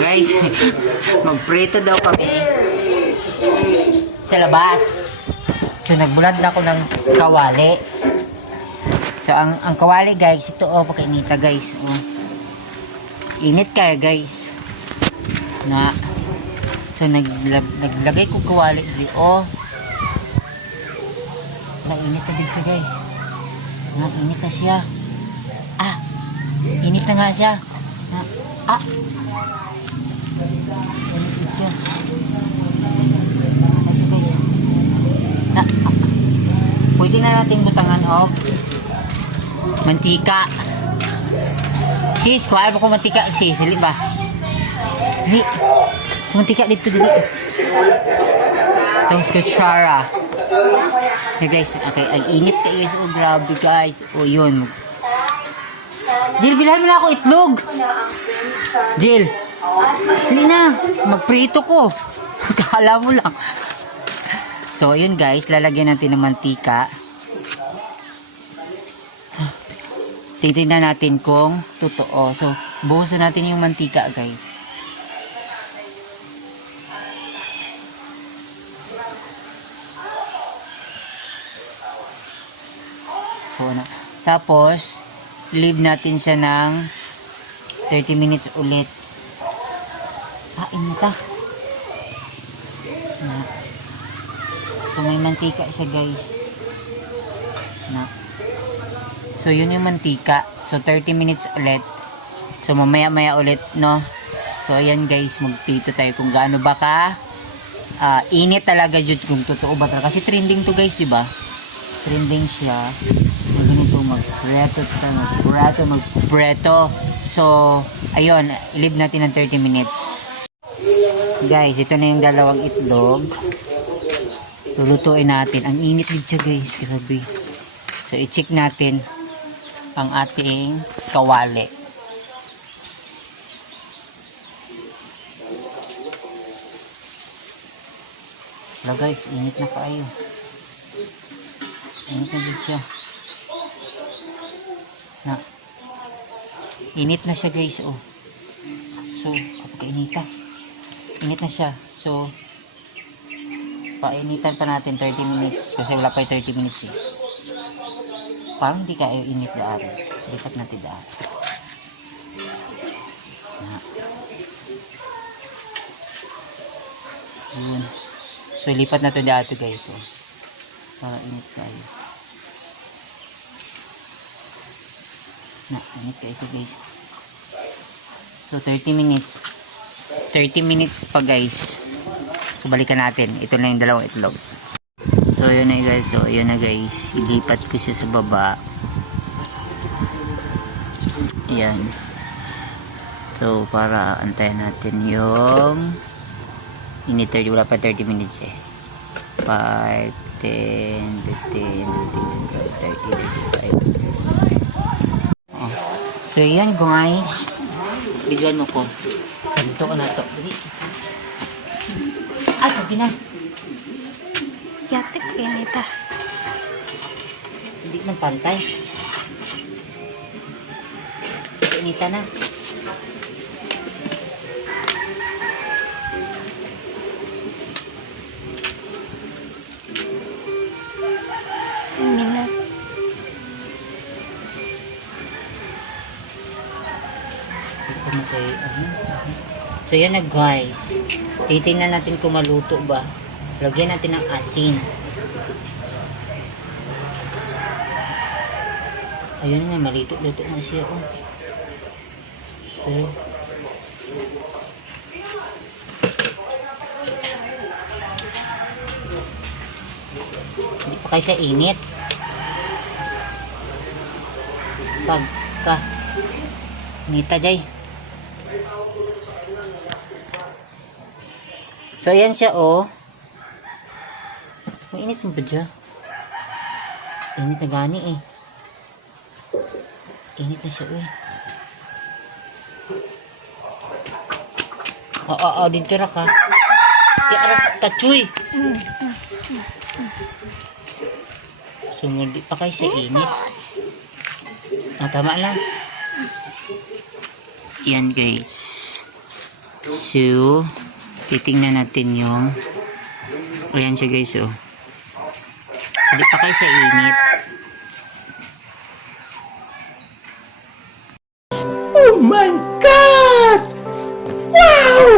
Guys, magprito daw kami sa labas. So nagbulad na ako ng kawali. So ang kawali guys, ito oh, pagkainita guys. Oh. Init kaya guys. Na. So naglagay ko kawali dito. Oh. Mainit na dito guys. Init na siya. Ah. Init na nga siya. Ah. Init na siya. Guys. Pwede na natin butangan og mantika. Sis, kuha mo ko mantika. Sis, hali ba? Hali. Mantika dito dito. Tapos kutsara. Okay guys, okay. Ang init guys. Oh, grabe guys. Oh, yun. Jill, bilhan mo na ako itlog. Jill. Hali na. Magprito ko. Kala mo lang. So, yun guys. Lalagyan natin ng mantika. Titignan natin kung totoo. So, buhusan natin yung mantika, guys. So, tapos, leave natin siya ng 30 minutes ulit. Inita. So, may mantika siya, guys. So, yun yung mantika. So, 30 minutes ulit. So, mamaya-maya ulit, no? So, ayan guys, magpito tayo kung gaano ba ka init talaga jud kung totoo ba talaga. Kasi trending to guys, di ba? Trending siya. So, ganito magpreto. So, ayun, leave natin ng 30 minutes. Guys, ito na yung dalawang itlog. Lulutuin natin. Ang init din siya guys, grabe. So, i-check natin ang ating kawali. Lagay, init na kayo. Init na din siya. Init na siya guys, oh. So, kapag inita. Init na siya. So, painitan pa natin 30 minutes. Kasi wala pa yung 30 minutes eh. Parang hindi kayo init daan. Lipat natin daan. Yun. So, lipat na ito daan guys. So, para init kayo. Init kayo guys. So, 30 minutes. 30 minutes pa guys. So, balikan natin. Ito na yung dalawang itlog. So yun na guys, so yun na guys, ilipat ko siya sa baba. Ayan. So para antayin natin yung init, wala pa 30 minutes eh. 5, 10, 15, 20, 30, 35. So yan guys, videoan mo ko. Ganito ko na to. Ay, pagkinas. Yatik inita. Hindi man pantay. Inita na. Minat. So yan na guys. Titingnan natin kung maluto ba. Lagyan natin ng asin. Ayun nga, malito-luto na siya. Oh. Oh. Hindi pa kayo sa init. Pagka nita jay. So ayan siya oh. Mainit mo ba dyan? Init na gani eh. Init na siya eh. Oo, dito na ka. Si aras kachuy. Sumuldi pa kayo sa init. Tama lang. Yan guys. So, titingnan natin yung ayan siya guys, oh. So, di pa kayo sa init. Oh my God! Wow!